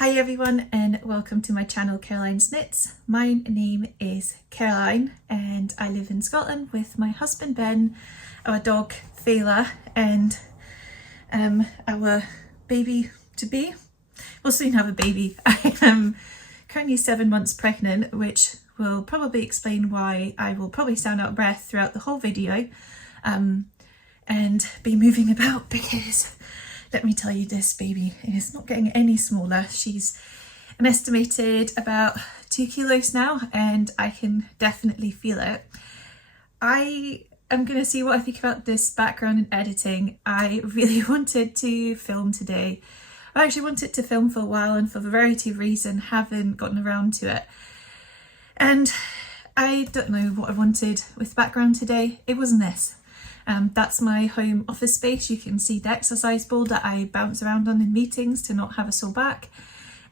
Hi everyone and welcome to my channel Karoline's Knits. My name is Karoline and I live in Scotland with my husband Ben, our dog Fela and our baby to be. We'll soon have a baby. I am currently 7 months pregnant, which will probably explain why I will probably sound out of breath throughout the whole video and be moving about because let me tell you, this baby is not getting any smaller. She's an estimated about 2 kilos now and I can definitely feel it. I am going to see what I think about this background and editing. I really wanted to film today. I actually wanted to film for a while and for a variety of reasons haven't gotten around to it. And I don't know what I wanted with background today. It wasn't this. That's my home office space. You can see the exercise ball that I bounce around on in meetings to not have a sore back.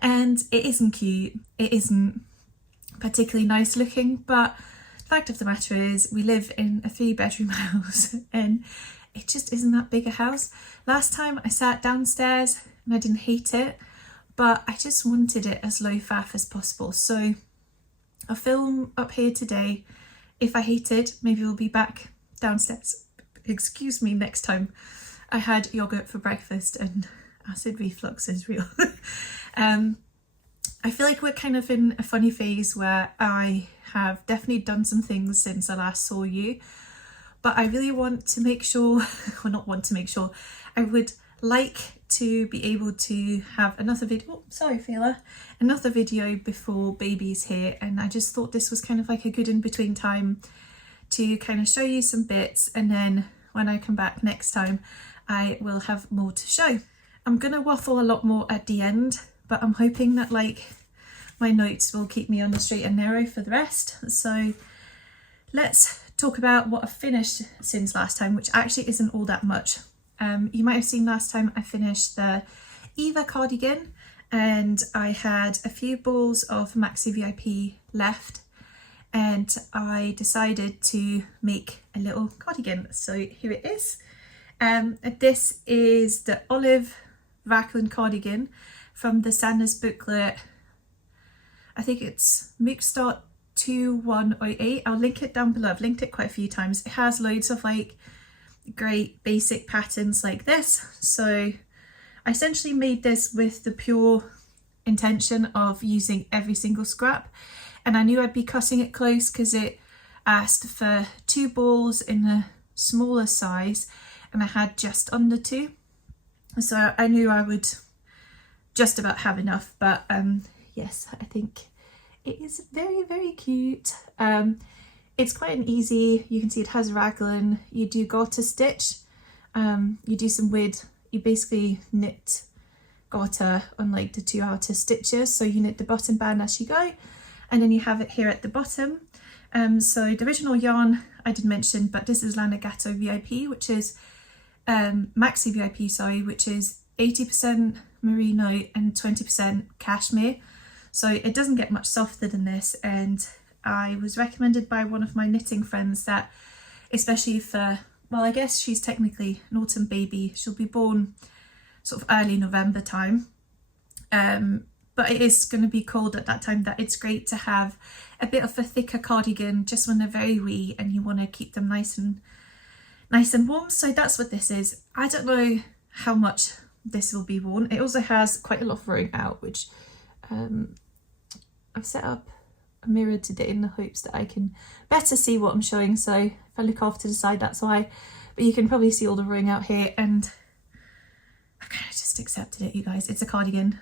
And it isn't cute. It isn't particularly nice looking, but the fact of the matter is we live in a 3-bedroom house and it just isn't that big a house. Last time I sat downstairs and I didn't hate it, but I just wanted it as low faff as possible. So I'll film up here today. If I hate it, maybe we'll be back downstairs. Excuse me, next time. I had yogurt for breakfast and acid reflux is real. I feel like we're kind of in a funny phase where I have definitely done some things since I last saw you, but I really want to make sure, or not want to make sure, I would like to be able to have another video, oh, sorry Fela, another video before baby's here, and I just thought this was kind of like a good in-between time to kind of show you some bits, and then when I come back next time I will have more to show. I'm gonna waffle a lot more at the end, but I'm hoping that like my notes will keep me on the straight and narrow for the rest. So let's talk about what I've finished since last time, which actually isn't all that much. You might have seen last time I finished the Eva cardigan and I had a few balls of Maxi VIP left and I decided to make a little cardigan. So here it is. This is the olive Raglan cardigan from the Sandnes booklet. I think it's Start 2108. I'll link it down below. I've linked it quite a few times. It has loads of like great basic patterns like this. So I essentially made this with the pure intention of using every single scrap. And I knew I'd be cutting it close because it asked for 2 balls in a smaller size and I had just under 2. So I knew I would just about have enough, but yes, I think it is very, very cute. It's quite an easy, you can see it has raglan, you do garter stitch, you do some weird, you basically knit garter on like the 2 outer stitches, so you knit the bottom band as you go. And then you have it here at the bottom. So the original yarn I did mention, but this is Lana Gatto VIP, which is Maxi VIP, sorry, which is 80% merino and 20% cashmere. So it doesn't get much softer than this. And I was recommended by one of my knitting friends that, especially for, well, I guess she's technically an autumn baby. She'll be born sort of early November time. But it is going to be cold at that time, that it's great to have a bit of a thicker cardigan just when they're very wee and you want to keep them nice and warm. So that's what this is. I don't know how much this will be worn. It also has quite a lot of rowing out, which I've set up a mirror today in the hopes that I can better see what I'm showing. So if I look off to the side, that's why. But you can probably see all the rowing out here and I kind of just accepted it, you guys. It's a cardigan.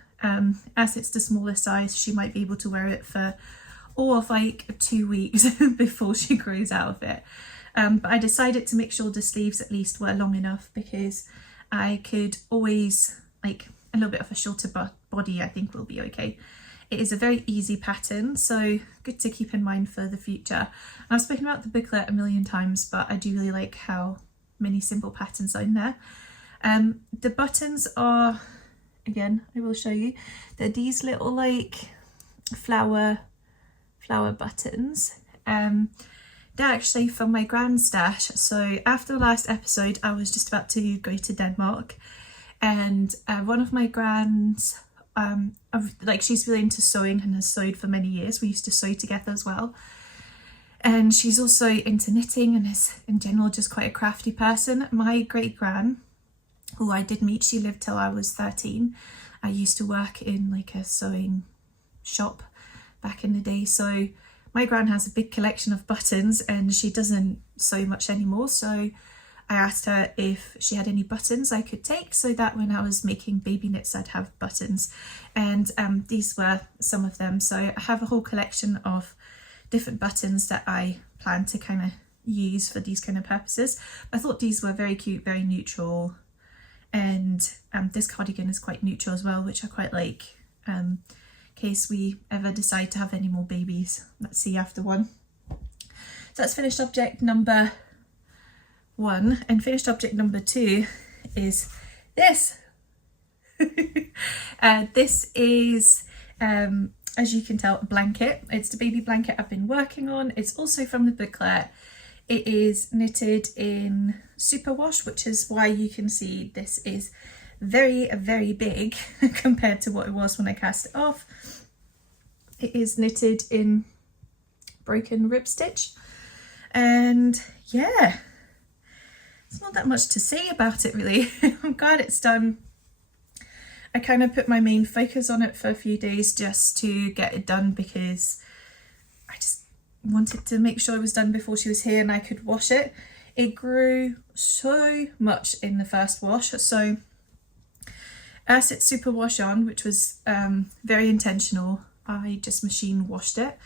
As it's the smaller size, she might be able to wear it for all of like 2 weeks before she grows out of it. But I decided to make sure the sleeves at least were long enough because I could always, like a little bit of a shorter body I think will be okay. It is a very easy pattern, so good to keep in mind for the future. I've spoken about the booklet a million times, but I do really like how many simple patterns are in there. The buttons are, again, I will show you, they're these little like flower buttons. They're actually from my grand stash. So after the last episode I was just about to go to Denmark and one of my grand's like she's really into sewing and has sewed for many years. We used to sew together as well. And she's also into knitting and is in general just quite a crafty person. My great gran, who I did meet, she lived till I was 13. I used to work in like a sewing shop back in the day. So my gran has a big collection of buttons and she doesn't sew much anymore. So I asked her if she had any buttons I could take so that when I was making baby knits I'd have buttons, and these were some of them. So I have a whole collection of different buttons that I plan to kind of use for these kind of purposes. I thought these were very cute, very neutral, and this cardigan is quite neutral as well, which I quite like in case we ever decide to have any more babies. Let's see after one. So that's finished object number 1, and finished object number 2 is this. This is as you can tell, a blanket. It's the baby blanket I've been working on. It's also from the booklet. It is knitted in superwash, which is why you can see this is very, very big compared to what it was when I cast it off. It is knitted in broken rib stitch, and yeah, it's not that much to say about it really. I'm glad it's done. I kind of put my main focus on it for a few days just to get it done, because I just wanted to make sure it was done before she was here and I could wash it. It grew so much in the first wash, so as it's super wash on, which was very intentional, I just machine washed it.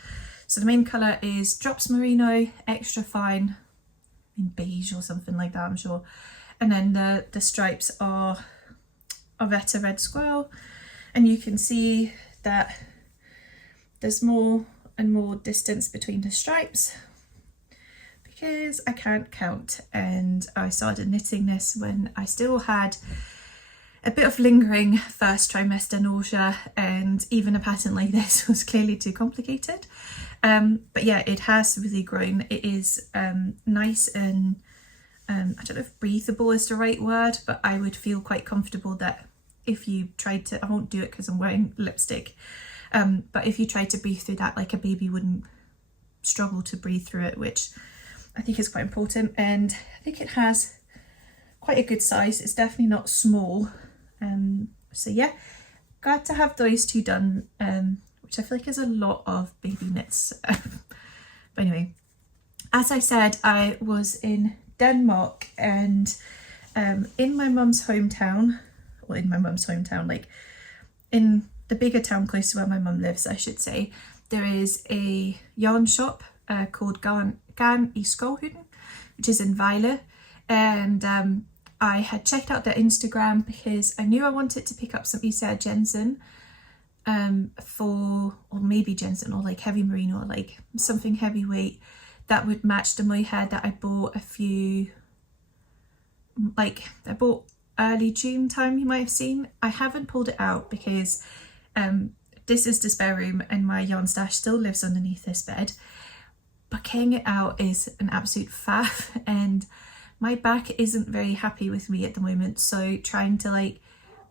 So the main colour is Drops Merino, extra fine, in beige or something like that, I'm sure. And then the stripes are Arvetta Red Squirrel, and you can see that there's more and more distance between the stripes because I can't count, and I started knitting this when I still had a bit of lingering first trimester nausea, and even a pattern like this was clearly too complicated. But yeah, it has really grown. It is nice and I don't know if breathable is the right word, but I would feel quite comfortable that if you tried to, I won't do it because I'm wearing lipstick, but if you tried to breathe through that, like a baby wouldn't struggle to breathe through it, which I think is quite important. And I think it has quite a good size. It's definitely not small. So yeah, glad to have those two done, which I feel like is a lot of baby knits. But anyway, as I said, I was in Denmark, and in my mum's hometown, like in the bigger town close to where my mum lives, I should say, there is a yarn shop called Garn I Skovhuden, which is in Vejle, and I had checked out their Instagram because I knew I wanted to pick up some Især Jensen or maybe Jensen or like heavy merino or like something heavyweight that would match the mohair that I bought I bought early June time, you might have seen. I haven't pulled it out because this is the spare room and my yarn stash still lives underneath this bed, but getting it out is an absolute faff, and my back isn't very happy with me at the moment, so trying to like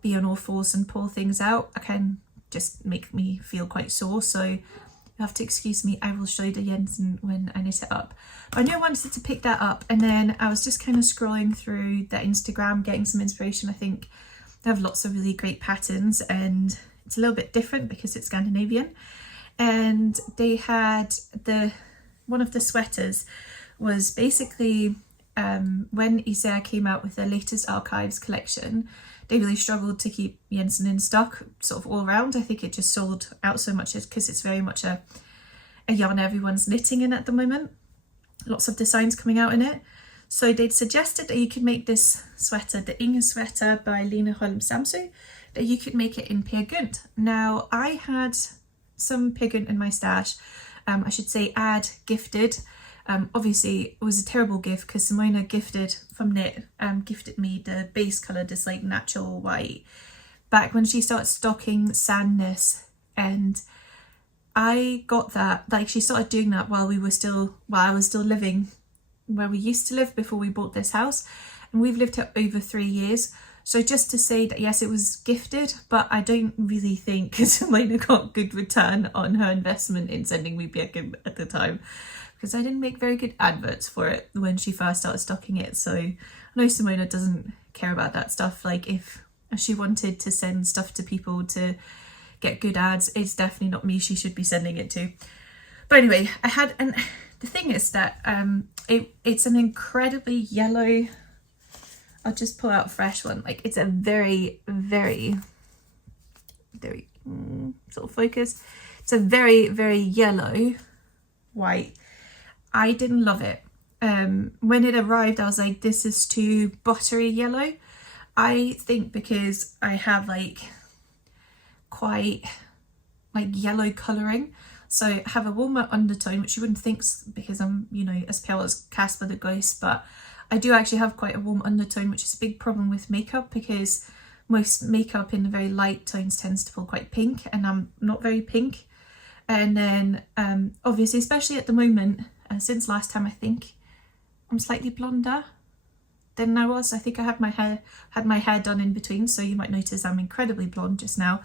be on all fours and pull things out can just make me feel quite sore, so you have to excuse me. I will show you the Jensen when I knit it up. But I knew I wanted to pick that up, and then I was just kind of scrolling through their Instagram, getting some inspiration. I think they have lots of really great patterns, and it's a little bit different because it's Scandinavian. And they had one of the sweaters was basically when Især came out with their latest archives collection, they really struggled to keep Jensen in stock sort of all around. I think it just sold out so much because it's very much a yarn everyone's knitting in at the moment. Lots of designs coming out in it. So they'd suggested that you could make this sweater, the Inge Sweater by Lene Holm Samsøe, that you could make it in Gynt. Now I had some Gynt in my stash. I should say gifted. Obviously it was a terrible gift because Simona gifted from Knit gifted me the base colour, this like natural white, back when she started stocking Sandnes, and I got that, like she started doing that while I was still living where we used to live before we bought this house, and we've lived here over 3 years. So just to say that yes, it was gifted, but I don't really think Lena got good return on her investment in sending me Birkin at the time, because I didn't make very good adverts for it when she first started stocking it. So I know Simona doesn't care about that stuff. Like if she wanted to send stuff to people to get good ads, it's definitely not me she should be sending it to. But anyway, the thing is that it's an incredibly yellow, I'll just pull out a fresh one. Like it's a very, very, very sort of focus. It's a very, very yellow white. I didn't love it. When it arrived, I was like, this is too buttery yellow. I think because I have like quite like yellow colouring. So I have a warmer undertone, which you wouldn't think because I'm, you know, as pale as Casper the Ghost, but I do actually have quite a warm undertone, which is a big problem with makeup because most makeup in the very light tones tends to feel quite pink, and I'm not very pink. And then obviously, especially at the moment, since last time, I think I'm slightly blonder than I was. I think I had my hair done in between, so you might notice I'm incredibly blonde just now.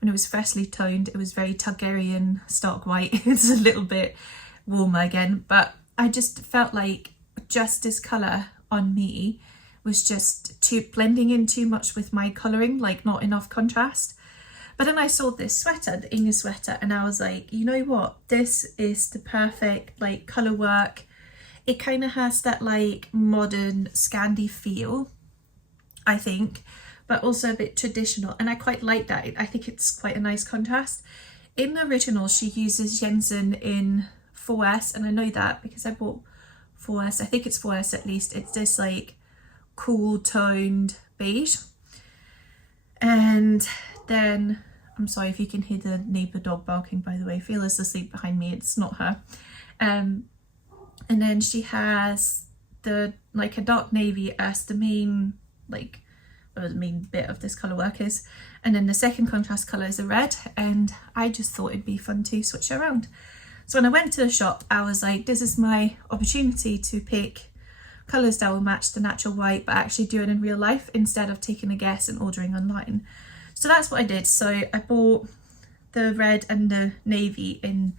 When it was freshly toned, it was very Targaryen stark white. It's a little bit warmer again, but I just felt like just this colour on me was just blending in too much with my colouring, like not enough contrast. But then I saw this sweater, the Inge sweater, and I was like, you know what, this is the perfect like colour work. It kind of has that like modern Scandi feel, I think, but also a bit traditional, and I quite like that. I think it's quite a nice contrast. In the original, she uses Jensen in 4S, and I know that because I bought 4S. I think it's 4S at least. It's this like cool toned beige. And then, I'm sorry if you can hear the neighbour dog barking, by the way. Feela's asleep behind me, it's not her. And then she has the like a dark navy as the main like, the main bit of this colour work is, and then the second contrast colour is a red, and I just thought it'd be fun to switch around. So when I went to the shop, I was like, this is my opportunity to pick colours that will match the natural white but actually do it in real life instead of taking a guess and ordering online. So that's what I did. So I bought the red and the navy in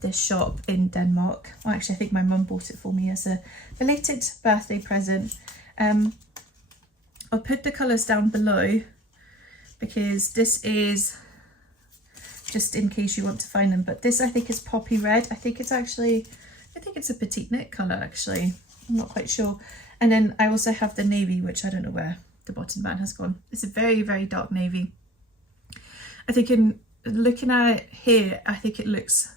this shop in Denmark. Well, actually I think my mum bought it for me as a belated birthday present. I'll put the colours down below because this is just in case you want to find them, but this I think is poppy red. I think it's a Petiteknit colour actually, I'm not quite sure. And then I also have the navy, which I don't know where the bottom band has gone. It's a very, very dark navy. I think in looking at it here, I think it looks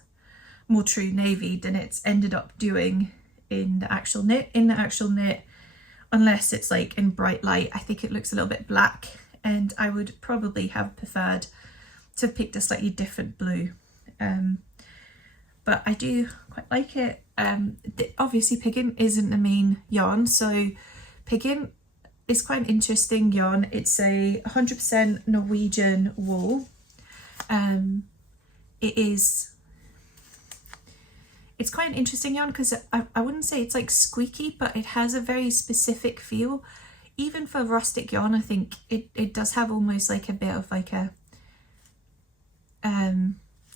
more true navy than it's ended up doing in the actual knit. In the actual knit, unless it's like in bright light, I think it looks a little bit black, and I would probably have preferred to have picked a slightly different blue. But I do quite like it. Obviously Piggin isn't the main yarn, so Piggin is quite an interesting yarn. It's a 100% Norwegian wool. It's quite an interesting yarn because I wouldn't say it's like squeaky, but it has a very specific feel. Even for rustic yarn, I think it does have almost like a bit of like a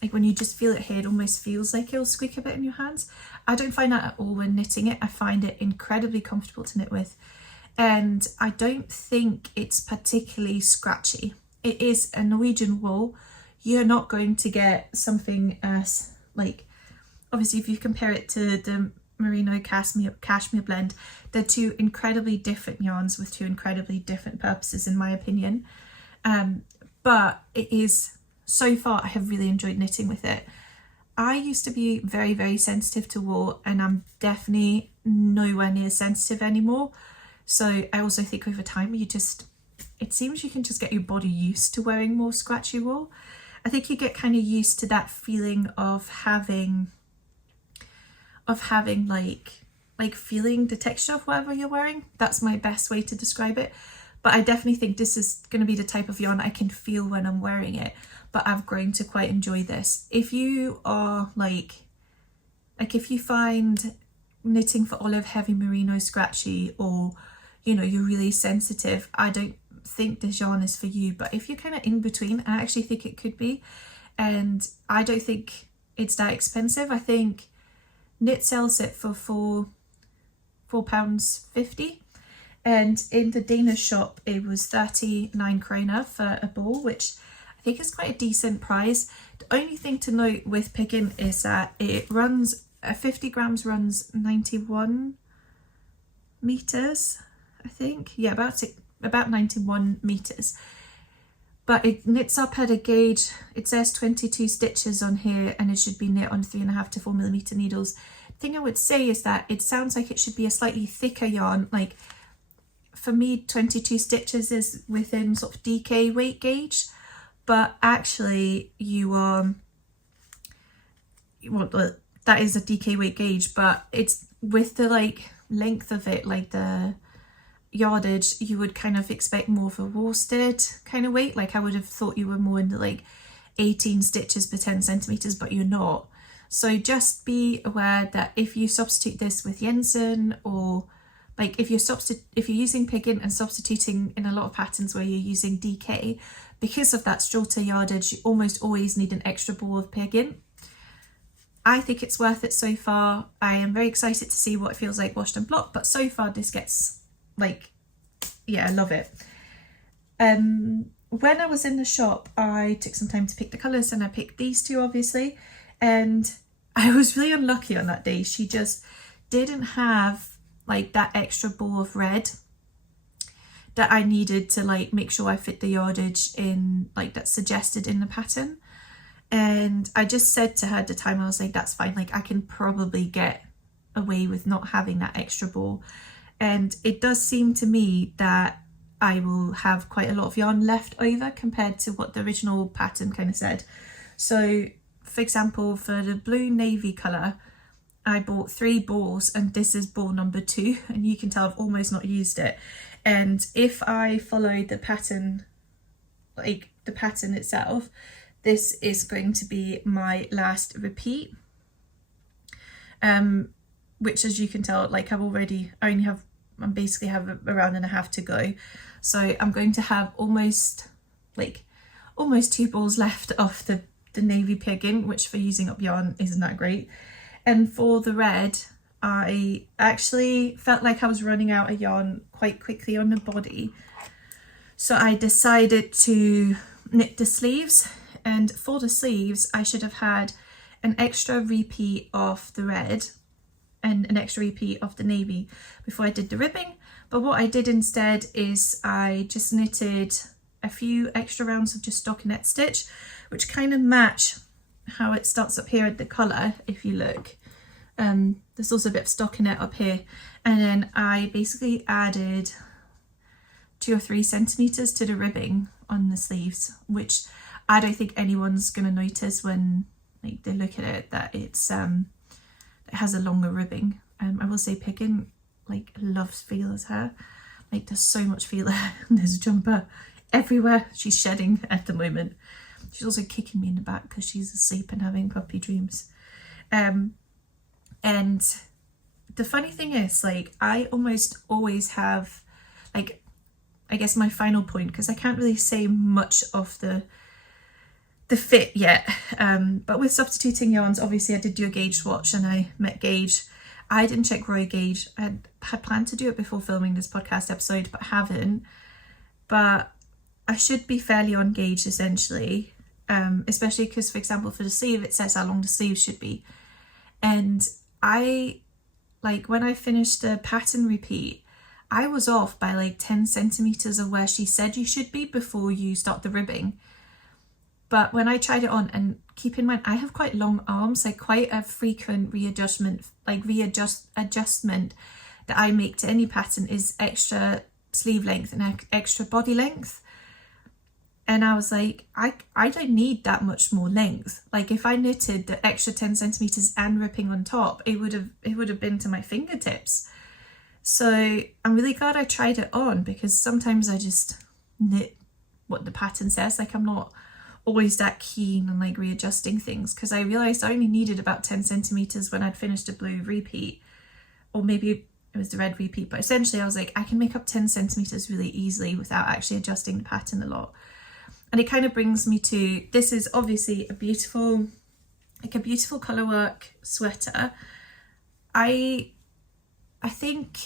like when you just feel it here, it almost feels like it'll squeak a bit in your hands. I don't find that at all when knitting it. I find it incredibly comfortable to knit with, and I don't think it's particularly scratchy. It is a Norwegian wool. You're not going to get something as like, obviously if you compare it to the merino cashmere blend, they're two incredibly different yarns with two incredibly different purposes in my opinion. But it is, so far I have really enjoyed knitting with it. I used to be very, very sensitive to wool, and I'm definitely nowhere near sensitive anymore. So I also think over time it seems you can just get your body used to wearing more scratchy wool. I think you get kind of used to that feeling of having like feeling the texture of whatever you're wearing. That's my best way to describe it. But I definitely think this is going to be the type of yarn I can feel when I'm wearing it. But I've grown to quite enjoy this. If you are like if you find knitting for olive heavy merino scratchy, or you know you're really sensitive, I don't think this yarn is for you, but if you're kind of in between, I actually think it could be. And I don't think it's that expensive. I think Knit sells it for £4.50, and in the Danish shop it was 39 kroner for a ball, which I think is quite a decent price. The only thing to note with Piggin is that it runs 50 grams runs 91 meters, I think. Yeah, about 91 meters. But it knits up at a gauge. It says 22 stitches on here, and it should be knit on 3.5 to 4 millimeter needles. The thing I would say is that it sounds like it should be a slightly thicker yarn. Like for me, 22 stitches is within sort of DK weight gauge, but actually that is a DK weight gauge, but it's with the like length of it, like the yardage, you would kind of expect more of a worsted kind of weight. Like I would have thought you were more into like 18 stitches per 10 centimeters, but you're not. So just be aware that if you substitute this with Jensen, or like if you're using Piggin and substituting in a lot of patterns where you're using DK, because of that shorter yardage, you almost always need an extra ball of Piggin. I think it's worth it so far. I am very excited to see what it feels like washed and blocked, but so far this gets like, yeah, I love it. When I was in the shop, I took some time to pick the colours, and I picked these two obviously, and I was really unlucky on that day. She just didn't have like that extra ball of red that I needed to like make sure I fit the yardage in, like that's suggested in the pattern. And I just said to her at the time, I was like, that's fine, like I can probably get away with not having that extra ball. And it does seem to me that I will have quite a lot of yarn left over compared to what the original pattern kind of said. So for example, for the blue navy colour, I bought 3 balls, and this is ball number 2, and you can tell I've almost not used it. And if I follow the pattern, like the pattern itself, this is going to be my last repeat, which as you can tell, like I basically have around and a half to go. So I'm going to have almost 2 balls left of the navy Piggin, which for using up yarn isn't that great. And for the red, I actually felt like I was running out of yarn quite quickly on the body. So I decided to knit the sleeves, and for the sleeves I should have had an extra repeat of the red and an extra repeat of the navy before I did the ribbing. But what I did instead is I just knitted a few extra rounds of just stockinette stitch, which kind of match how it starts up here at the collar if you look. There's also a bit of stockinette up here, and then I basically added 2 or 3 centimeters to the ribbing on the sleeves, which I don't think anyone's gonna notice when like they look at it that it's it has a longer ribbing. I will say Piggin like loves feelers hair. Like there's so much feeler in this jumper everywhere. She's shedding at the moment. She's also kicking me in the back because she's asleep and having puppy dreams. And the funny thing is, like, I almost always have, like, I guess my final point, because I can't really say much of the fit yet, but with substituting yarns, obviously I did do a gauge swatch and I met gauge. I didn't check Roy gauge. I had planned to do it before filming this podcast episode, but haven't. But I should be fairly on gauge essentially, especially because, for example, for the sleeve it says how long the sleeve should be, and I, like, when I finished the pattern repeat, I was off by like 10 centimeters of where she said you should be before you start the ribbing. But when I tried it on, and keep in mind I have quite long arms, like quite a frequent adjustment that I make to any pattern is extra sleeve length and extra body length. And I was like, I don't need that much more length. Like if I knitted the extra 10 centimeters and ripping on top, it would have been to my fingertips. So I'm really glad I tried it on, because sometimes I just knit what the pattern says. Like I'm not always that keen on like readjusting things, because I realized I only needed about 10 centimeters when I'd finished a blue repeat, or maybe it was the red repeat, but essentially I was like, I can make up 10 centimeters really easily without actually adjusting the pattern a lot. And it kind of brings me to, this is obviously a beautiful colourwork sweater. I think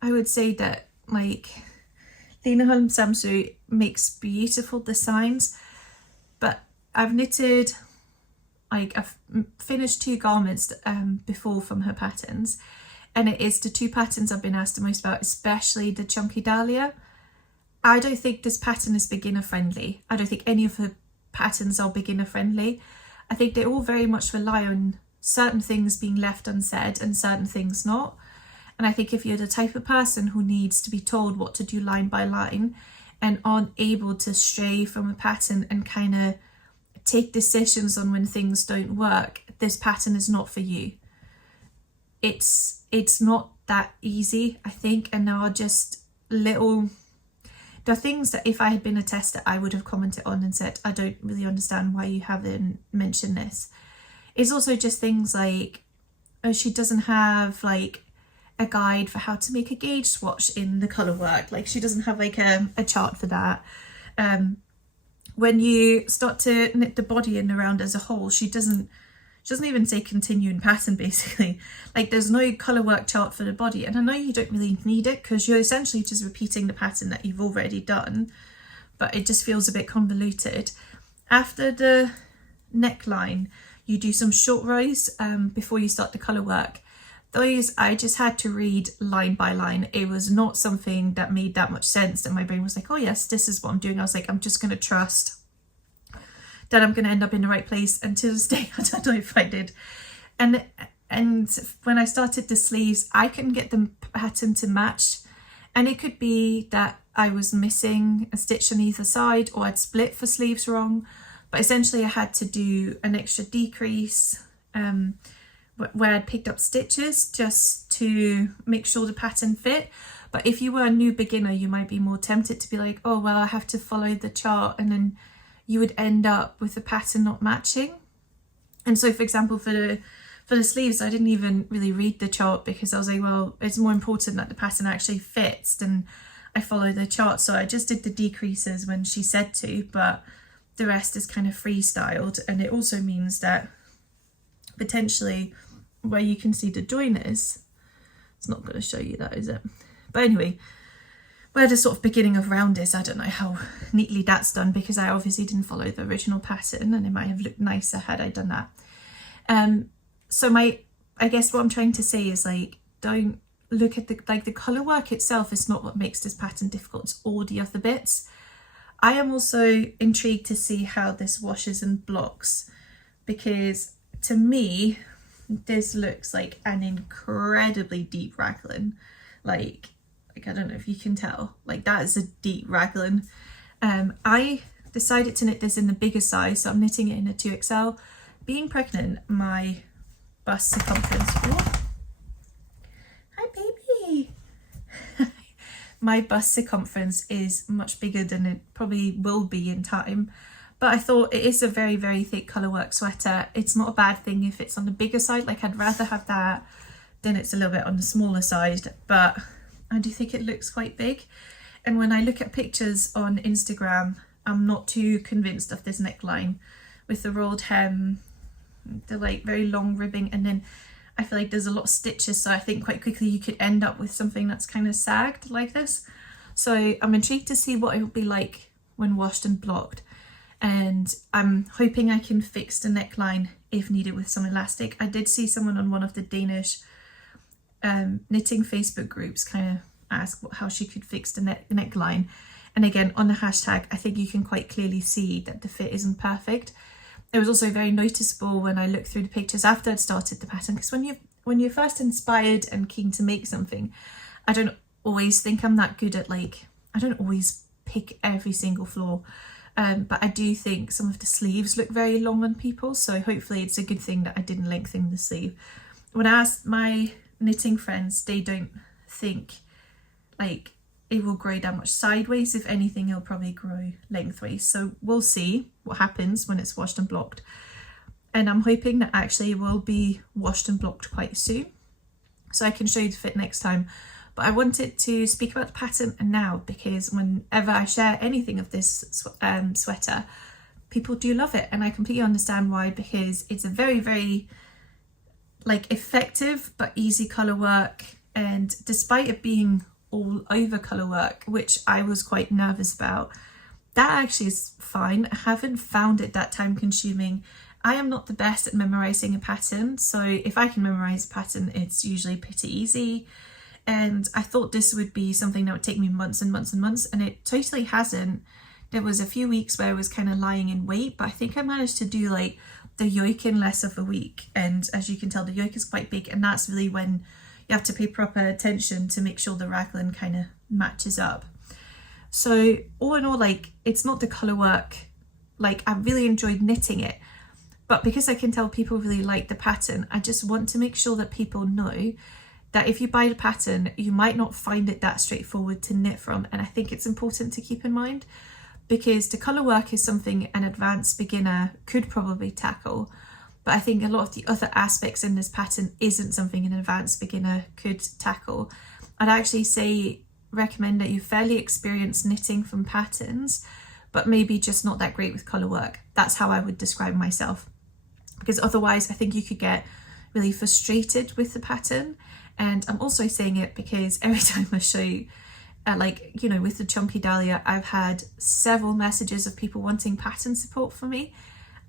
I would say that like Lene Holm Samsøe makes beautiful designs, but I've knitted, like I've finished 2 garments before from her patterns, and it is the 2 patterns I've been asked the most about, especially the Chunky Dahlia. I don't think this pattern is beginner friendly. I don't think any of her patterns are beginner friendly. I think they all very much rely on certain things being left unsaid and certain things not. And I think if you're the type of person who needs to be told what to do line by line and aren't able to stray from a pattern and kind of take decisions on when things don't work, this pattern is not for you. It's not that easy, I think, and there are just there are things that if I had been a tester I would have commented on and said, I don't really understand why you haven't mentioned this. It's also just things like, she doesn't have like a guide for how to make a gauge swatch in the colour work. Like she doesn't have like a chart for that. When you start to knit the body in around as a whole, she doesn't even say continuing pattern basically. Like there's no colour work chart for the body, and I know you don't really need it because you're essentially just repeating the pattern that you've already done, but it just feels a bit convoluted. After the neckline you do some short rows before you start the colour work. Those I just had to read line by line. It was not something that made that much sense, and my brain was like, oh yes, this is what I'm doing. I was like, I'm just going to trust that I'm going to end up in the right place, and to this day I don't know if I did. And when I started the sleeves, I couldn't get the pattern to match, and it could be that I was missing a stitch on either side or I'd split for sleeves wrong, but essentially I had to do an extra decrease where I'd picked up stitches just to make sure the pattern fit. But if you were a new beginner, you might be more tempted to be like, oh well, I have to follow the chart, and then you would end up with the pattern not matching. And so for example, for the sleeves, I didn't even really read the chart because I was like, well, it's more important that the pattern actually fits than I follow the chart. So I just did the decreases when she said to, but the rest is kind of freestyled. And it also means that potentially where you can see the join is, it's not going to show you that, is it? But anyway, where the sort of beginning of round is, I don't know how neatly that's done because I obviously didn't follow the original pattern, and it might have looked nicer had I done that. So I guess what I'm trying to say is like, don't look at the colour work itself is not what makes this pattern difficult, it's all the other bits. I am also intrigued to see how this washes and blocks, because to me this looks like an incredibly deep raglan. Like I don't know if you can tell, like that is a deep raglan. I decided to knit this in the bigger size, so I'm knitting it in a 2XL. Being pregnant, my bust circumference, hi baby, my bust circumference is much bigger than it probably will be in time. But I thought it is a very, very thick colourwork sweater. It's not a bad thing if it's on the bigger side. Like I'd rather have that than it's a little bit on the smaller side. But I do think it looks quite big. And when I look at pictures on Instagram, I'm not too convinced of this neckline with the rolled hem, the like very long ribbing, and then I feel like there's a lot of stitches. So I think quite quickly you could end up with something that's kind of sagged like this. So I'm intrigued to see what it will be like when washed and blocked. And I'm hoping I can fix the neckline if needed with some elastic. I did see someone on one of the Danish knitting Facebook groups kind of ask how she could fix the neckline. And again, on the hashtag, I think you can quite clearly see that the fit isn't perfect. It was also very noticeable when I looked through the pictures after I'd started the pattern, because when you're first inspired and keen to make something, I don't always think I'm that good at I don't always pick every single flaw. But I do think some of the sleeves look very long on people, so hopefully it's a good thing that I didn't lengthen the sleeve. When I asked my knitting friends, they don't think it will grow that much sideways. If anything, it'll probably grow lengthways. So we'll see what happens when it's washed and blocked. And I'm hoping that actually it will be washed and blocked quite soon. so I can show you the fit next time. But I wanted to speak about the pattern now, because whenever I share anything of this sweater, people do love it, and I completely understand why, because it's a very, very like effective but easy colour work, and despite it being all over colour work, which I was quite nervous about, that actually is fine. I haven't found it that time consuming. I am not the best at memorising a pattern, so if I can memorise a pattern, it's usually pretty easy. And I thought this would be something that would take me months and months and months, and it totally hasn't. There was a few weeks where I was kind of lying in wait, but I think I managed to do like the yoke in less of a week. And as you can tell, the yoke is quite big, and that's really when you have to pay proper attention to make sure the raglan kind of matches up. So all in all, like, it's not the colour work. Like, I really enjoyed knitting it, but because I can tell people really like the pattern, I just want to make sure that people know that if you buy the pattern, you might not find it that straightforward to knit from. And I think it's important to keep in mind, because the colour work is something an advanced beginner could probably tackle. But I think a lot of the other aspects in this pattern isn't something an advanced beginner could tackle. I'd actually recommend that you fairly experienced knitting from patterns, but maybe just not that great with colour work. That's how I would describe myself. Because otherwise I think you could get really frustrated with the pattern. And I'm also saying it because every time I show you, like, you know, with the Chunky Dahlia, I've had several messages of people wanting pattern support for me.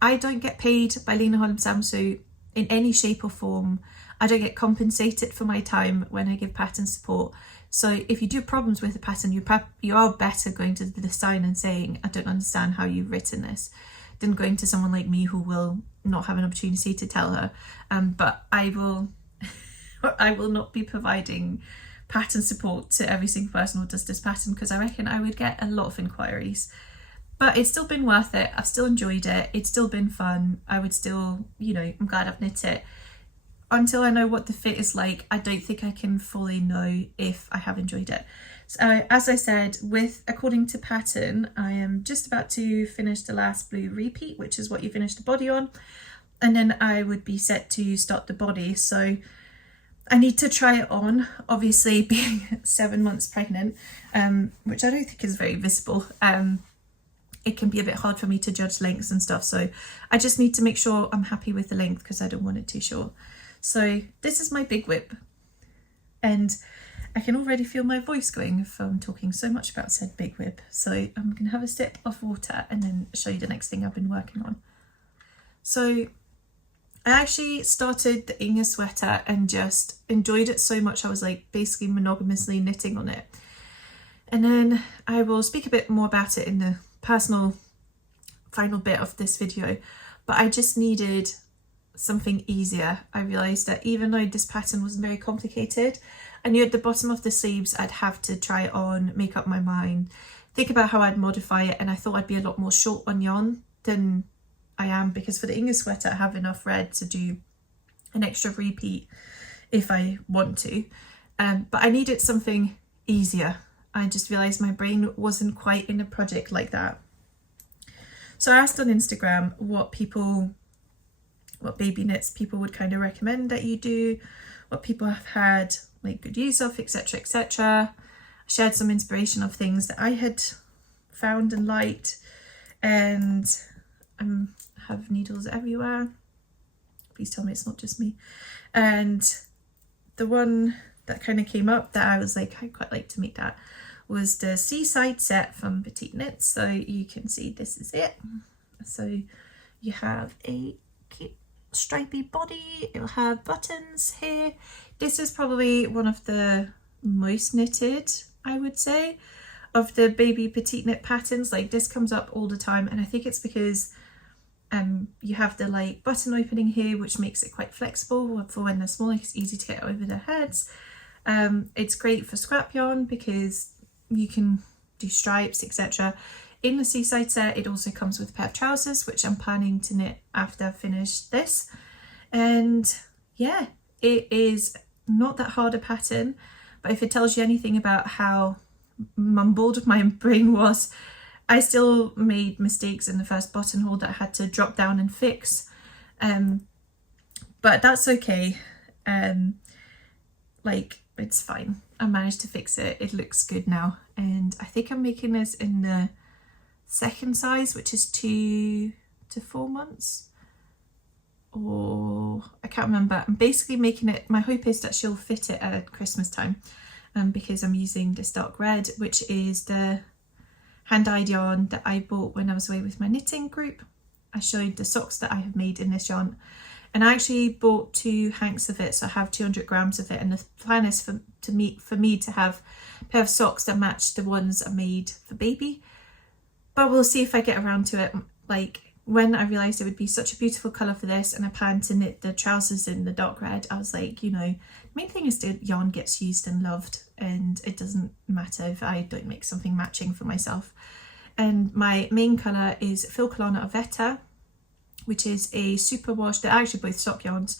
I don't get paid by Lene, Holm, Samsøe in any shape or form. I don't get compensated for my time when I give pattern support. So if you do have problems with the pattern, you are better going to the design and saying, I don't understand how you've written this, than going to someone like me who will not have an opportunity to tell her. But I will not be providing pattern support to every single person who does this pattern, because I reckon I would get a lot of inquiries. But it's still been worth it. I've still enjoyed it. It's still been fun. I would still, you know, I'm glad I've knit it. Until I know what the fit is like, I don't think I can fully know if I have enjoyed it. So as I said, according to pattern, I am just about to finish the last blue repeat, which is what you finish the body on. And then I would be set to start the body. So I need to try it on, obviously being 7 months pregnant, which I don't think is very visible. It can be a bit hard for me to judge lengths and stuff. So I just need to make sure I'm happy with the length, because I don't want it too short. So this is my big whip, and I can already feel my voice going from talking so much about said big whip. So I'm going to have a sip of water and then show you the next thing I've been working on. So I actually started the Inge sweater and just enjoyed it so much I was like basically monogamously knitting on it. And then I will speak a bit more about it in the personal final bit of this video, but I just needed something easier. I realised that even though this pattern wasn't very complicated, I knew at the bottom of the sleeves I'd have to try it on, make up my mind, think about how I'd modify it, and I thought I'd be a lot more short on yarn than I am, because for the Inge sweater I have enough red to do an extra repeat if I want to, but I needed something easier. I just realised my brain wasn't quite in a project like that. So I asked on Instagram what baby knits people would kind of recommend that you do, what people have had like good use of, etc, etc. I shared some inspiration of things that I had found and liked, and have needles everywhere. Please tell me it's not just me. And the one that kind of came up that I was like, I'd quite like to make that, was the Seaside Set from Petiteknit. So you can see this is it. So you have a cute stripy body, it'll have buttons here. This is probably one of the most knitted, I would say, of the baby Petiteknit patterns. Like, this comes up all the time, and I think it's because you have the like button opening here, which makes it quite flexible for when they're small. It's easy to get over their heads. It's great for scrap yarn because you can do stripes, etc. In the Seaside Set, it also comes with a pair of trousers, which I'm planning to knit after I've finished this. And yeah, it is not that hard a pattern, but if it tells you anything about how mumbled my brain was, I still made mistakes in the first buttonhole that I had to drop down and fix. But that's okay. like it's fine. I managed to fix it. It looks good now. And I think I'm making this in the second size, which is 2 to 4 months. Or I can't remember. I'm basically making it, my hope is that she'll fit it at Christmas time. Because I'm using this dark red, which is the hand-dyed yarn that I bought when I was away with my knitting group. I showed the socks that I have made in this yarn. And I actually bought 2 hanks of it, so I have 200 grams of it. And the plan is for me to have a pair of socks that match the ones I made for baby. But we'll see if I get around to it. Like, when I realised it would be such a beautiful colour for this, and I planned to knit the trousers in the dark red, I was like, you know, the main thing is the yarn gets used and loved, and it doesn't matter if I don't make something matching for myself. And my main colour is Lana Vetta, which is a superwash. They're actually both sock yarns,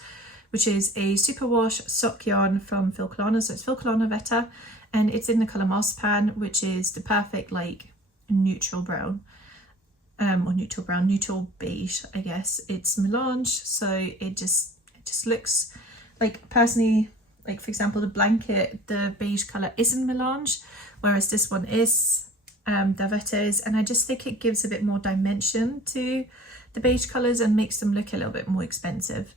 which is a superwash sock yarn from Lana. So it's Lana Vetta, and it's in the colour Moss Pan, which is the perfect like neutral brown. Or neutral beige, I guess. It's melange, so it just looks like, personally, like for example the blanket, the beige colour isn't melange, whereas this one is, the Vetta is, and I just think it gives a bit more dimension to the beige colours and makes them look a little bit more expensive.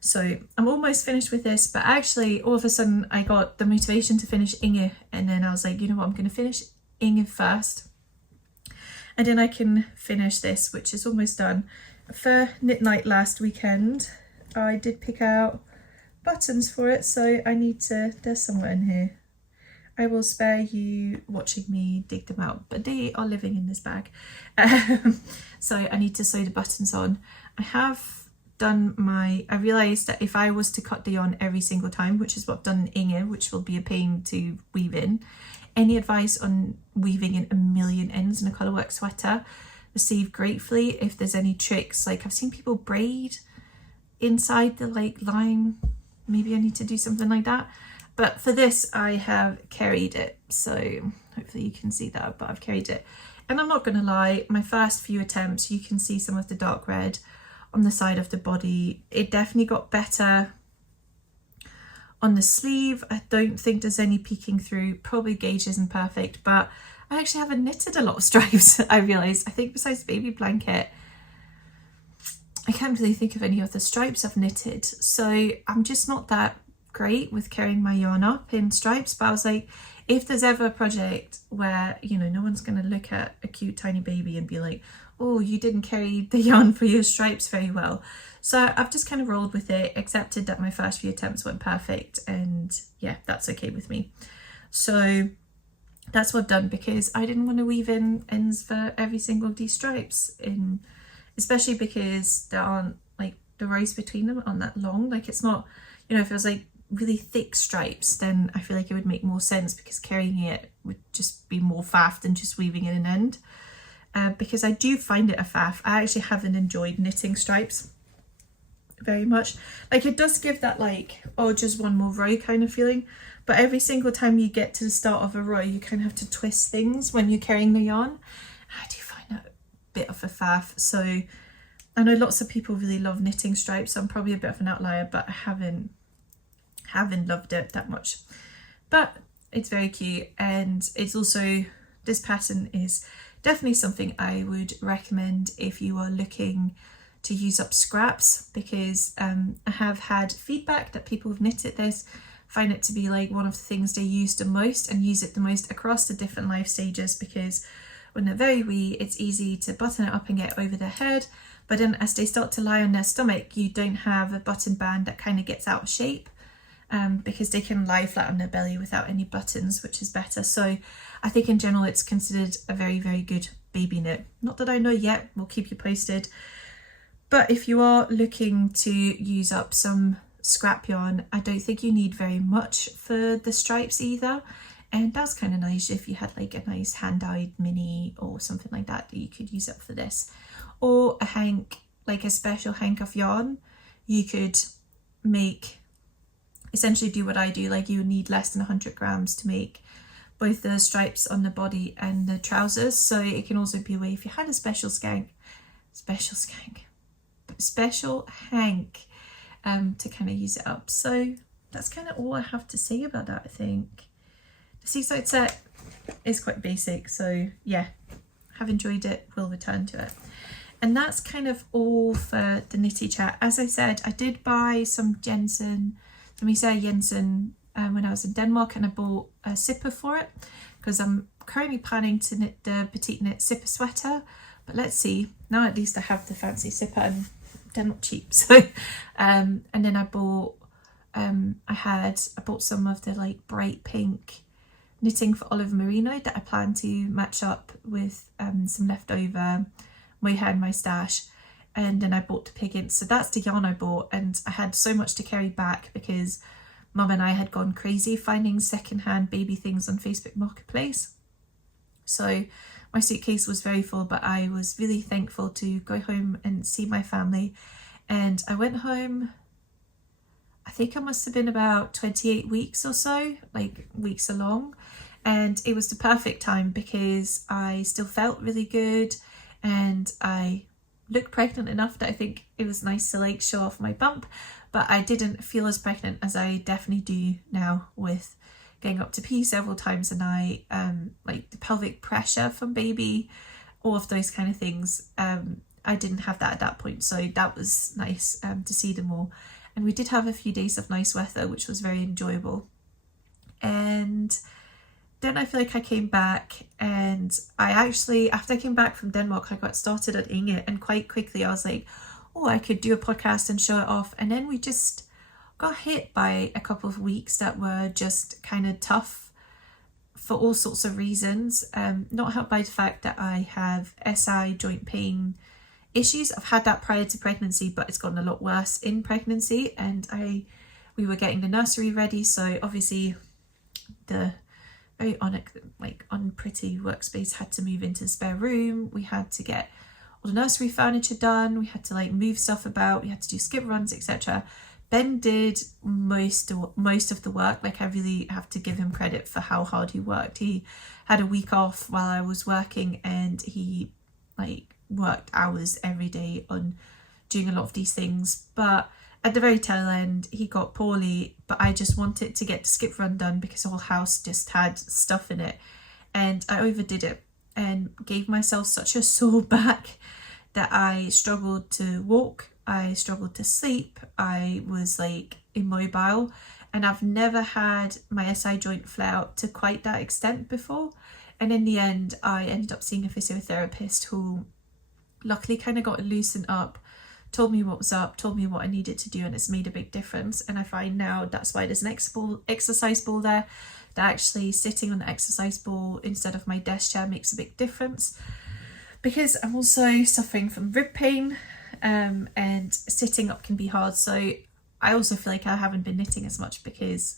So I'm almost finished with this, but actually all of a sudden I got the motivation to finish Inge, and then I was like, you know what, I'm going to finish Inge first. And then I can finish this, which is almost done. For knit night last weekend, I did pick out buttons for it, so I need to, there's somewhere in here. I will spare you watching me dig them out, but they are living in this bag. So I need to sew the buttons on. I have done I realised that if I was to cut the yarn every single time, which is what I've done in Inge, which will be a pain to weave in, any advice on weaving in 1,000,000 ends in a colourwork sweater, receive gratefully. If there's any tricks, like I've seen people braid inside the like line, maybe I need to do something like that. But for this I have carried it, so hopefully you can see that, but I've carried it. And I'm not gonna lie, my first few attempts, you can see some of the dark red on the side of the body. It definitely got better on the sleeve. I don't think there's any peeking through. Probably gauge isn't perfect, but I actually haven't knitted a lot of stripes. I realised, I think besides the baby blanket, I can't really think of any other stripes I've knitted. So I'm just not that great with carrying my yarn up in stripes. But I was like, if there's ever a project where, you know, no one's going to look at a cute tiny baby and be like, oh, you didn't carry the yarn for your stripes very well. So I've just kind of rolled with it, accepted that my first few attempts weren't perfect, and yeah, that's okay with me. So that's what I've done, because I didn't want to weave in ends for every single of these stripes, especially because there aren't, like, the rows between them aren't that long. Like, it's not, you know, if it was like really thick stripes, then I feel like it would make more sense, because carrying it would just be more faff than just weaving in an end. Because I do find it a faff. I actually haven't enjoyed knitting stripes very much. Like, it does give that like, oh, just one more row kind of feeling, but every single time you get to the start of a row you kind of have to twist things when you're carrying the yarn. I do find that a bit of a faff. So I know lots of people really love knitting stripes, so I'm probably a bit of an outlier, but I haven't loved it that much. But it's very cute, and it's also, this pattern is definitely something I would recommend if you are looking to use up scraps, because I have had feedback that people who've knitted this find it to be like one of the things they use the most, and use it the most across the different life stages, because when they're very wee it's easy to button it up and get over their head, but then as they start to lie on their stomach you don't have a button band that kind of gets out of shape, because they can lie flat on their belly without any buttons, which is better. So I think in general it's considered a very, very good baby knit. Not that I know yet, we'll keep you posted. But if you are looking to use up some scrap yarn, I don't think you need very much for the stripes either. And that's kind of nice if you had like a nice hand-dyed mini or something like that that you could use up for this. Or a hank, like a special hank of yarn. You could make, essentially do what I do, like you would need less than 100 grams to make both the stripes on the body and the trousers. So it can also be a way if you had a special hank to kind of use it up. So that's kind of all I have to say about that, I think. The Seaside Set is quite basic, so yeah, have enjoyed it, will return to it. And that's kind of all for the knitty chat. As I said, I did buy some Jensen, let me say Jensen, when I was in Denmark, and I bought a zipper for it because I'm currently planning to knit the Petiteknit zipper sweater, but let's see. Now at least I have the fancy zipper and they're not cheap. So and then I bought I bought some of the like bright pink knitting for Olive Merino that I plan to match up with some leftover mohair in my stash. And then I bought the Pigant, so that's the yarn I bought, and I had so much to carry back because Mum and I had gone crazy finding secondhand baby things on Facebook Marketplace. So my suitcase was very full, but I was really thankful to go home and see my family. And I went home, I think I must have been about 28 weeks or so, like weeks along. And it was the perfect time because I still felt really good and I looked pregnant enough that I think it was nice to like show off my bump, but I didn't feel as pregnant as I definitely do now with getting up to pee several times a night, like the pelvic pressure from baby, all of those kind of things. I didn't have that at that point, so that was nice to see them all. And we did have a few days of nice weather, which was very enjoyable. And then I feel like I came back, and I actually, after I came back from Denmark, I got started at Inge, and quite quickly I was like, oh, I could do a podcast and show it off. And then we just got hit by a couple of weeks that were just kind of tough for all sorts of reasons. Not helped by the fact that I have SI joint pain issues. I've had that prior to pregnancy, but it's gotten a lot worse in pregnancy, and we were getting the nursery ready, so obviously the very unpretty workspace had to move into the spare room. We had to get all the nursery furniture done, we had to like move stuff about, we had to do skip runs, etc. Ben did most of the work. Like, I really have to give him credit for how hard he worked. He had a week off while I was working, and he like worked hours every day on doing a lot of these things. But at the very tail end, he got poorly, but I just wanted to get the skip run done because the whole house just had stuff in it, and I overdid it and gave myself such a sore back that I struggled to walk, I struggled to sleep, I was like immobile, and I've never had my SI joint flare out to quite that extent before. And in the end, I ended up seeing a physiotherapist who luckily kind of got it loosened up, told me what was up, told me what I needed to do, and it's made a big difference. And I find now that's why there's an exercise ball there, that actually sitting on the exercise ball instead of my desk chair makes a big difference, because I'm also suffering from rib pain, and sitting up can be hard. So I also feel like I haven't been knitting as much because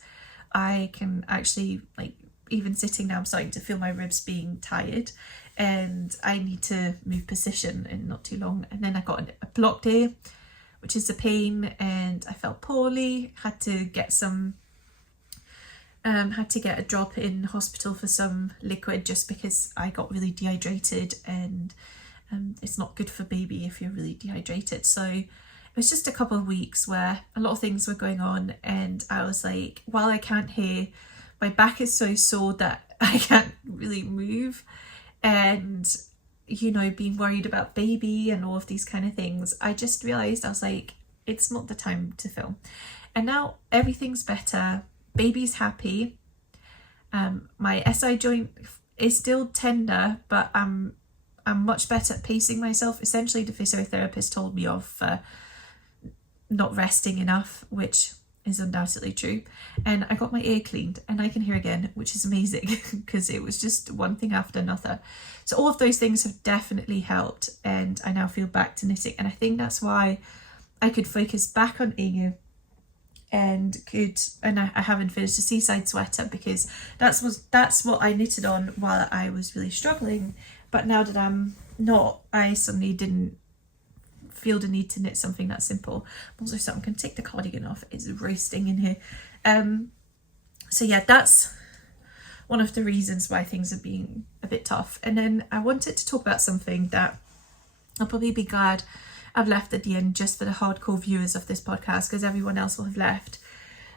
I can actually, like, even sitting now I'm starting to feel my ribs being tired, and I need to move position in not too long. And then I got a blocked ear, which is a pain, and I felt poorly, had to get a drop in hospital for some liquid just because I got really dehydrated, and it's not good for baby if you're really dehydrated. So it was just a couple of weeks where a lot of things were going on, and I was like, while I can't hear, my back is so sore that I can't really move, and you know, being worried about baby and all of these kind of things, I just realized, I was like, it's not the time to film. And now everything's better, baby's happy, my SI joint is still tender, but I'm much better at pacing myself. Essentially, the physiotherapist told me off not resting enough, which is undoubtedly true. And I got my ear cleaned and I can hear again, which is amazing because it was just one thing after another. So all of those things have definitely helped, and I now feel back to knitting. And I think that's why I could focus back on Inge and I haven't finished the Seaside sweater because that's what I knitted on while I was really struggling. But now that I'm not, I suddenly didn't feel the need to knit something that simple. I'm also starting, I'm going to take the cardigan off, it's roasting in here. So yeah, that's one of the reasons why things have been a bit tough. And then I wanted to talk about something that I'll probably be glad I've left at the end just for the hardcore viewers of this podcast, because everyone else will have left.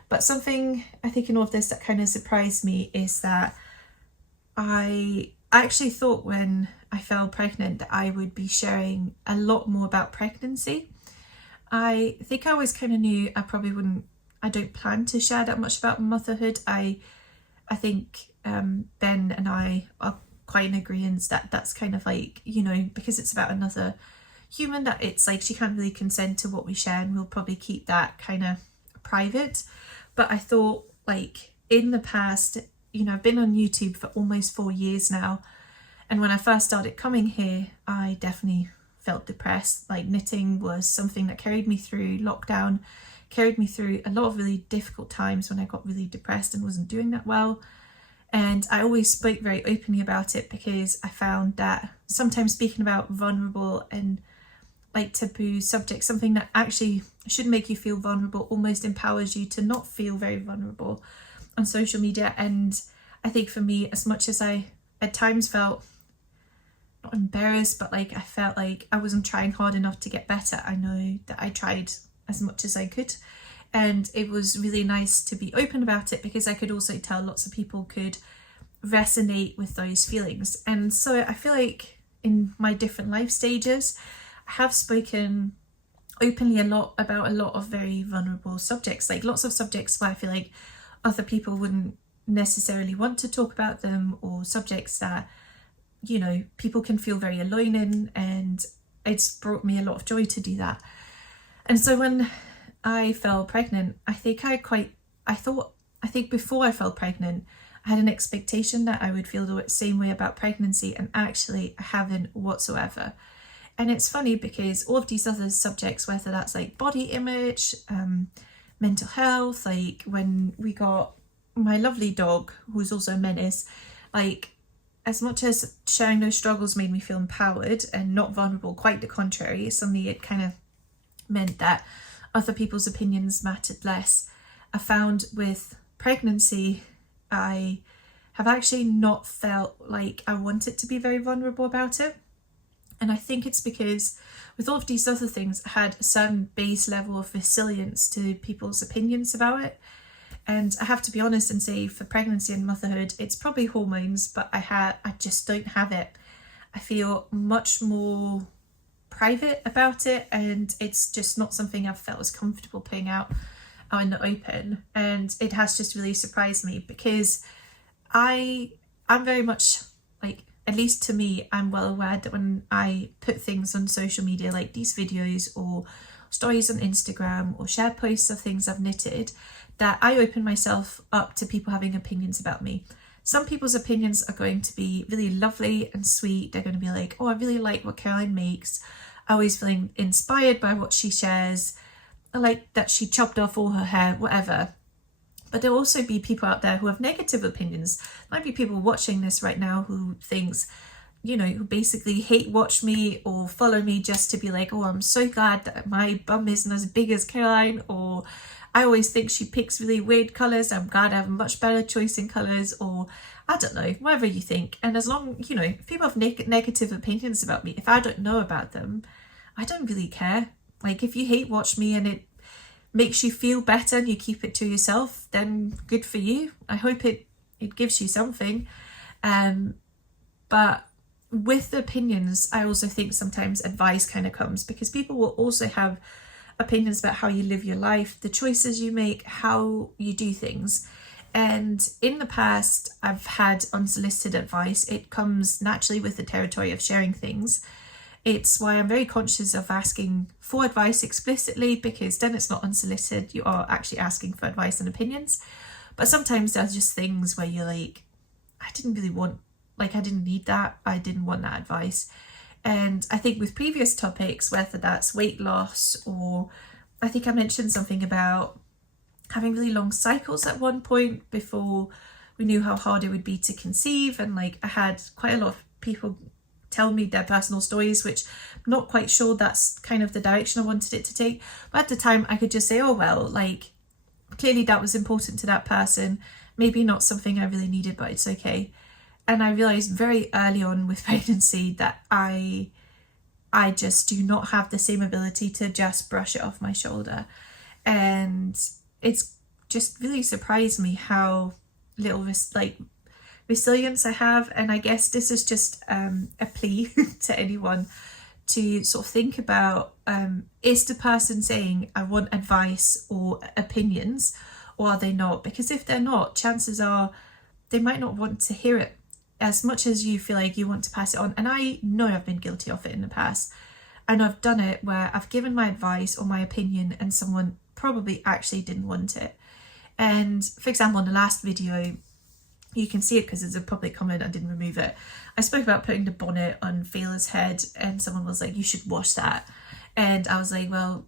But something I think in all of this that kind of surprised me is that I actually thought when I fell pregnant that I would be sharing a lot more about pregnancy. I think I always kind of knew I probably wouldn't, I don't plan to share that much about motherhood. I think Ben and I are quite in agreement that that's kind of like, you know, because it's about another human, that it's like she can't really consent to what we share, and we'll probably keep that kind of private. But I thought, like, in the past, you know, I've been on YouTube for almost 4 years now, and when I first started coming here, I definitely felt depressed. Like, knitting was something that carried me through lockdown, carried me through a lot of really difficult times when I got really depressed and wasn't doing that well. And I always spoke very openly about it because I found that sometimes speaking about vulnerable and like taboo subjects, something that actually should make you feel vulnerable, almost empowers you to not feel very vulnerable on social media. And I think for me, as much as I at times felt not embarrassed, but like I felt like I wasn't trying hard enough to get better, I know that I tried as much as I could. And it was really nice to be open about it because I could also tell lots of people could resonate with those feelings. And so I feel like in my different life stages, I have spoken openly a lot about a lot of very vulnerable subjects, like lots of subjects where I feel like other people wouldn't necessarily want to talk about them, or subjects that, you know, people can feel very alone in, and it's brought me a lot of joy to do that. And so when I fell pregnant, I think before I fell pregnant, I had an expectation that I would feel the same way about pregnancy, and actually I haven't whatsoever. And it's funny because all of these other subjects, whether that's like body image, mental health, like when we got my lovely dog, who's also a menace, like as much as sharing those struggles made me feel empowered and not vulnerable, quite the contrary, suddenly it kind of meant that other people's opinions mattered less. I found with pregnancy, I have actually not felt like I wanted to be very vulnerable about it. And I think it's because with all of these other things, I had a certain base level of resilience to people's opinions about it. And I have to be honest and say, for pregnancy and motherhood, it's probably hormones, but I just don't have it. I feel much more private about it, and it's just not something I've felt as comfortable putting out in the open. And it has just really surprised me because I'm very much like, at least to me, I'm well aware that when I put things on social media, like these videos or stories on Instagram or share posts of things I've knitted, that I open myself up to people having opinions about me. Some people's opinions are going to be really lovely and sweet. They're going to be like, oh, I really like what Karoline makes. I always feeling inspired by what she shares. I like that she chopped off all her hair, whatever. But there'll also be people out there who have negative opinions. There might be people watching this right now who thinks, you know, who basically hate watch me or follow me just to be like, oh, I'm so glad that my bum isn't as big as Karoline, or I always think she picks really weird colours, I'm glad I have a much better choice in colours, or I don't know, whatever you think. And as long, you know, if people have negative opinions about me, if I don't know about them, I don't really care. Like, if you hate watch me and it makes you feel better and you keep it to yourself, then good for you. I hope it gives you something. But with the opinions, I also think sometimes advice kind of comes, because people will also have opinions about how you live your life, the choices you make, how you do things. And in the past, I've had unsolicited advice. It comes naturally with the territory of sharing things. It's why I'm very conscious of asking for advice explicitly, because then it's not unsolicited. You are actually asking for advice and opinions. But sometimes there's just things where you're like, I didn't need that. I didn't want that advice. And I think with previous topics, whether that's weight loss, or I think I mentioned something about having really long cycles at one point before we knew how hard it would be to conceive. And like, I had quite a lot of people tell me their personal stories, which I'm not quite sure that's kind of the direction I wanted it to take. But at the time I could just say, oh, well, like, clearly that was important to that person. Maybe not something I really needed, but it's okay. And I realized very early on with pregnancy that I just do not have the same ability to just brush it off my shoulder. And it's just really surprised me how little resilience I have. And I guess this is just a plea to anyone to sort of think about, is the person saying I want advice or opinions, or are they not? Because if they're not, chances are they might not want to hear it as much as you feel like you want to pass it on. And I know I've been guilty of it in the past. And I've done it where I've given my advice or my opinion and someone probably actually didn't want it. And for example, in the last video, you can see it because it's a public comment, I didn't remove it. I spoke about putting the bonnet on Fela's head and someone was like, you should wash that. And I was like, well,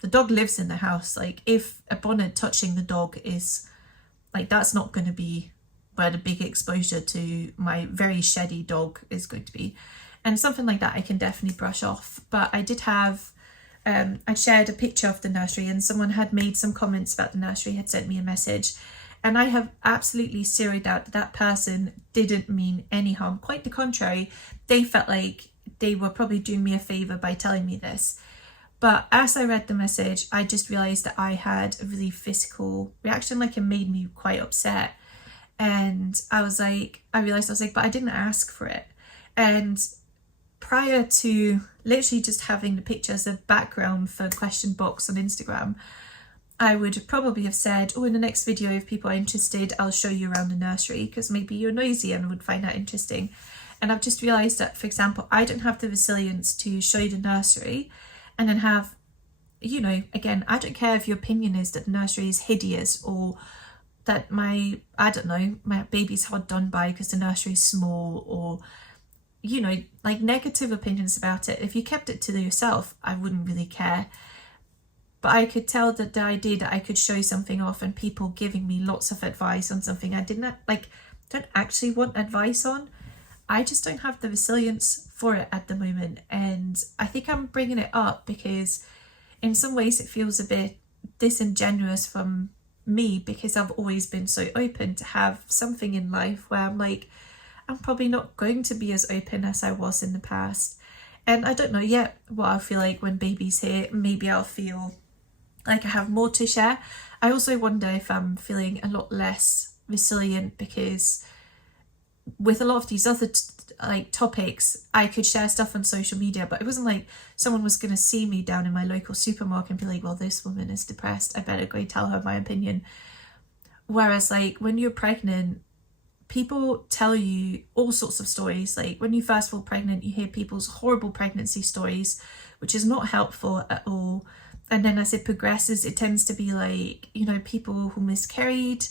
the dog lives in the house. Like, if a bonnet touching the dog is like, that's not going to be where the big exposure to my very sheddy dog is going to be. And something like that I can definitely brush off. But I did have, I shared a picture of the nursery and someone had made some comments about the nursery, had sent me a message. And I have absolutely zero doubt that that person didn't mean any harm. Quite the contrary, they felt like they were probably doing me a favour by telling me this. But as I read the message, I just realised that I had a really physical reaction, like it made me quite upset. And I realised, but I didn't ask for it. And prior to literally just having the picture as a background for question box on Instagram, I would probably have said, oh, in the next video, if people are interested, I'll show you around the nursery because maybe you're noisy and would find that interesting. And I've just realised that, for example, I don't have the resilience to show you the nursery and then have, you know, again, I don't care if your opinion is that the nursery is hideous or that my baby's hard done by because the nursery is small, or, you know, like negative opinions about it. If you kept it to yourself, I wouldn't really care. But I could tell that the idea that I could show something off and people giving me lots of advice on something I don't actually want advice on, I just don't have the resilience for it at the moment. And I think I'm bringing it up because in some ways it feels a bit disingenuous from me, because I've always been so open to have something in life where I'm like, I'm probably not going to be as open as I was in the past. And I don't know yet what I'll feel like when baby's here. Maybe I'll feel like I have more to share. I also wonder if I'm feeling a lot less resilient because with a lot of these other topics, I could share stuff on social media, but it wasn't like someone was going to see me down in my local supermarket and be like, well, this woman is depressed, I better go tell her my opinion. Whereas like when you're pregnant, people tell you all sorts of stories. Like when you first fall pregnant, you hear people's horrible pregnancy stories, which is not helpful at all. And then as it progresses, it tends to be like, you know, people who miscarried.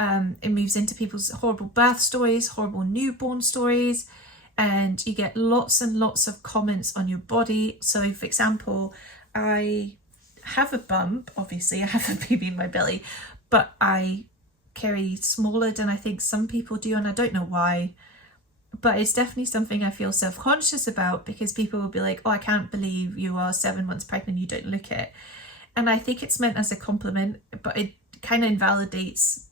It moves into people's horrible birth stories, horrible newborn stories, and you get lots and lots of comments on your body. So for example, I have a bump, obviously I have a baby in my belly, but I carry smaller than I think some people do, and I don't know why, but it's definitely something I feel self-conscious about because people will be like, oh, I can't believe you are 7 months pregnant, you don't look it. And I think it's meant as a compliment, but it kind of invalidates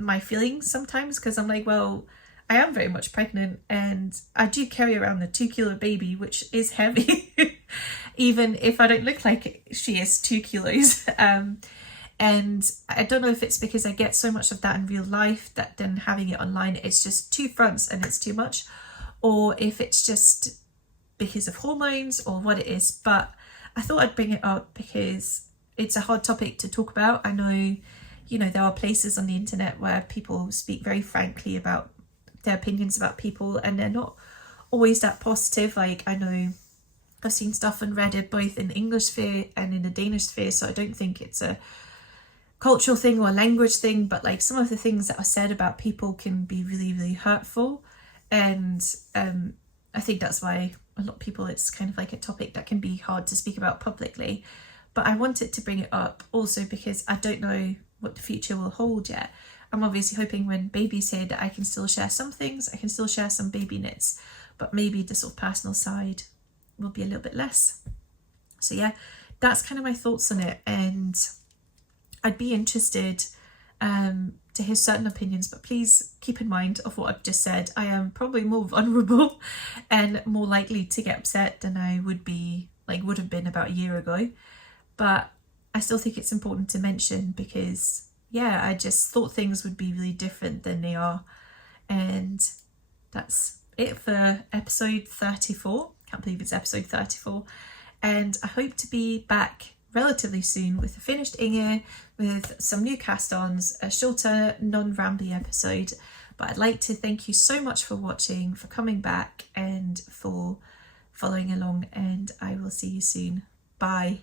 my feelings sometimes because I'm like, well, I am very much pregnant and I do carry around a 2 kilo baby, which is heavy, even if I don't look like she is 2 kilos. And I don't know if it's because I get so much of that in real life that then having it online, it's just two fronts and it's too much, or if it's just because of hormones or what it is. But I thought I'd bring it up because it's a hard topic to talk about. I know, you know, there are places on the internet where people speak very frankly about their opinions about people and they're not always that positive. Like I know I've seen stuff on Reddit both in the English sphere and in the Danish sphere, so I don't think it's a cultural thing or a language thing, but like some of the things that are said about people can be really, really hurtful. And I think that's why a lot of people, it's kind of like a topic that can be hard to speak about publicly. But I wanted to bring it up also because I don't know what the future will hold yet. I'm obviously hoping when baby's here that I can still share some things, I can still share some baby knits, but maybe the sort of personal side will be a little bit less. So yeah, that's kind of my thoughts on it, and I'd be interested to hear certain opinions, but please keep in mind of what I've just said. I am probably more vulnerable and more likely to get upset than I would have been about a year ago. But I still think it's important to mention because yeah, I just thought things would be really different than they are. And that's it for episode 34. Can't believe it's episode 34. And I hope to be back relatively soon with a finished Inge, with some new cast-ons, a shorter, non-rambly episode. But I'd like to thank you so much for watching, for coming back, and for following along, and I will see you soon. Bye.